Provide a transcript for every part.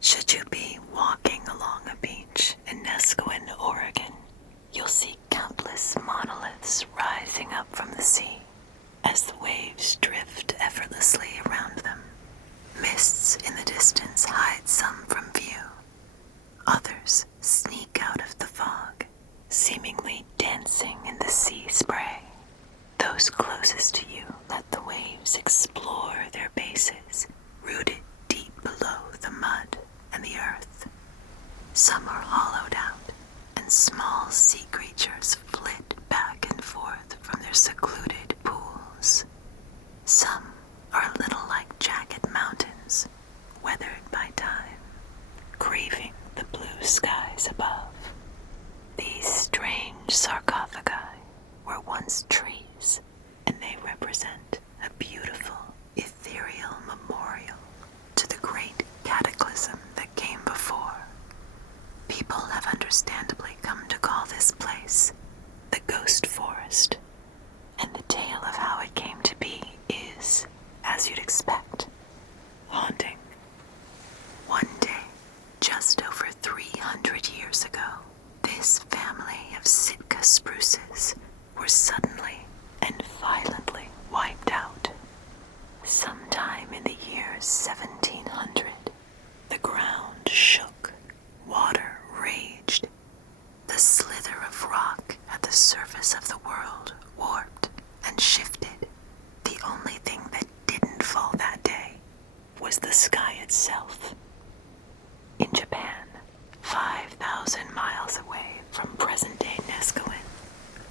Should you be walking along a beach in Nesquin, Oregon, you'll see countless monoliths rising up from the sea as the waves drift effortlessly around them. Mists in the distance hide some from view. Others sneak out of the fog, seemingly dancing in the sea spray. Those closest to you let the waves explore their bases, rooted deep below the mud and the earth. Some are hollowed out, and small sea creatures flit back and forth from their secluded pools. Some are a little like jagged mountains, weathered by time, craving the blue skies above. These strange sarcophagi were once trees, and they represent a beautiful, ethereal memorial to the great cataclysm that came before. People have understandably come to call this place the Ghost Forest, and the tale of how it came to be is, as you'd expect, haunting. One day, just over 300 years ago, this family of Sitka spruces were suddenly and violently wiped out. Sometime in the year 1700, the ground shook, water raged. The slither of rock at the surface of the world warped and shifted. The only thing that didn't fall that day was the sky itself. In Japan, 5,000 miles away from present-day Nesquin,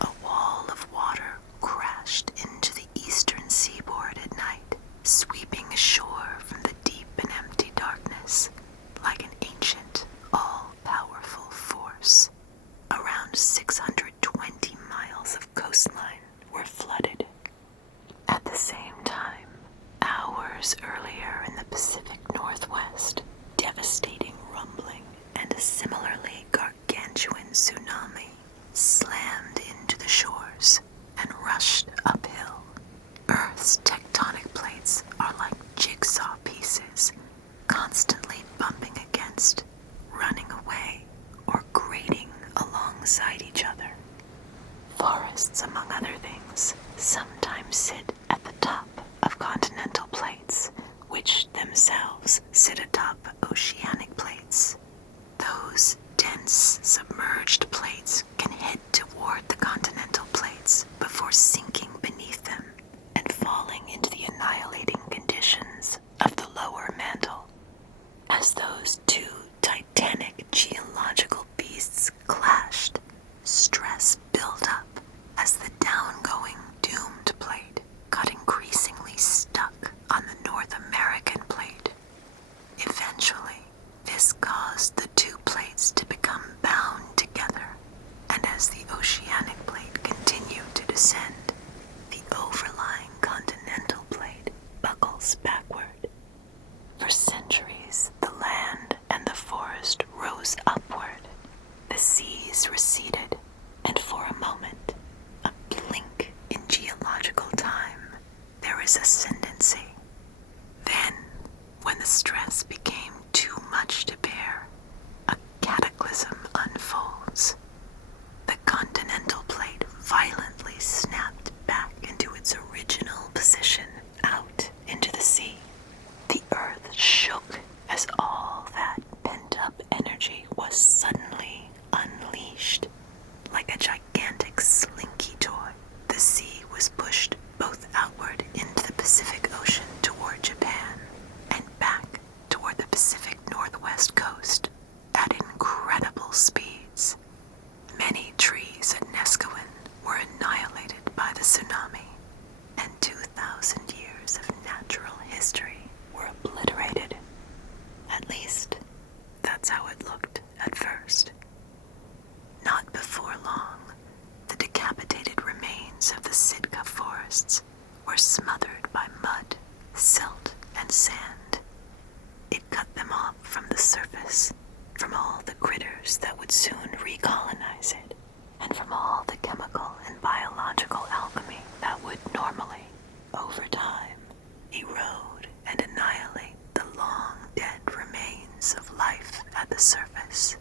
a wall of water crashed into the eastern seaboard at night, sweeping ashore from the deep and empty darkness like an ancient, all-powerful force. Around 620 miles of coastline were flooded. At the same time, hours earlier in the Pacific Northwest, devastating rumbling and a similarly gargantuan tsunami slammed into the shores and rushed uphill. Earth's tectonic plates are like jigsaw pieces, constantly bumping against, running away, or grating alongside each other. Forests, among other things, sometimes sit at the top of continental plates, which themselves sit atop oceanic plates. Those dense, submerged plates can head toward the continental plates before sinking beneath them and falling into the annihilating conditions of the lower mantle. As those two titanic geological beasts clashed, stress built up as the downgoing doomed plate got increasingly stuck on the North American plate. Eventually, this caused the two plates to become bound together, and as the oceanic plate continued to descend, the overlying continental plate buckles backward. For centuries, the land and the forest rose upward. The seas receded, and for a moment, a blink in geological time, there is ascendancy. Then, when the stress became too much to bear, a cataclysm unfolds. The continental plate violently snapped back into its original position out into the sea. The earth shook as all that pent-up energy was suddenly unleashed. Like a gigantic slinky toy, the sea was pushed both outward into the Pacific Ocean the surface.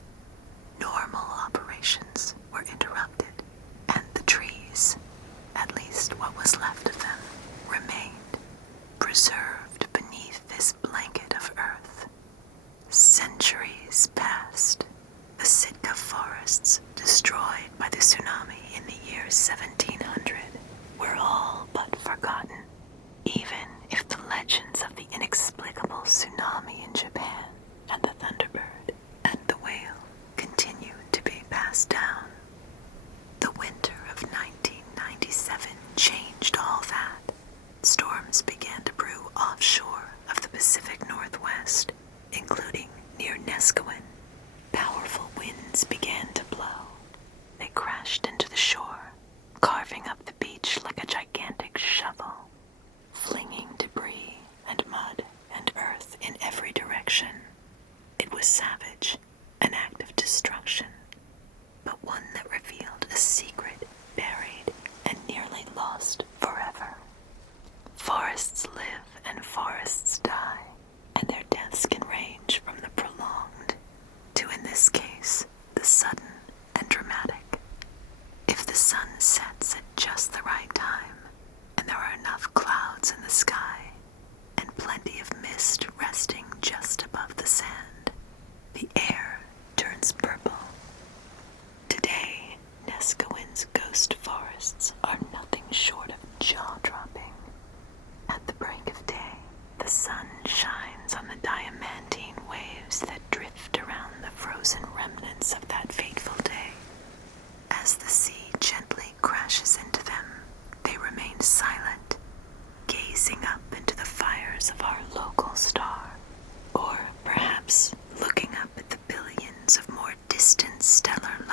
Normal operations were interrupted, and the trees, at least what was left of them, remained preserved beneath this blanket of earth. Centuries passed. The Sitka forests, destroyed by the tsunami in the year 1700, were all but forgotten, even if the legends of the inexplicable tsunami in Japan and the thunderbird and the whale continued to be passed down. The winter of 1997 changed all that. Storms began to brew offshore of the Pacific Northwest, including near Neskowin. Powerful winds began to blow. They crashed into the shore, carving up the beach like a gigantic shovel, flinging debris and mud and earth in every direction. It was savage, an act of destruction, but one that revealed a secret buried and nearly lost forever. Forests live and forests die, and their deaths can range from the prolonged to, in this case, the sudden and dramatic. If the sun sets at just the right time, and there are enough clouds in the sky, and plenty of mist resting just above the sand, the air turns purple. Today, Neskowin's ghost forests are nothing short of jaw-dropping. At the break of day, the sun shines on the diamantine waves that drift around the frozen remnants of that fateful day. As the sea gently crashes into them, they remain silent, gazing up into the fires of our local star, or perhaps looking up at the billions of more distant stellar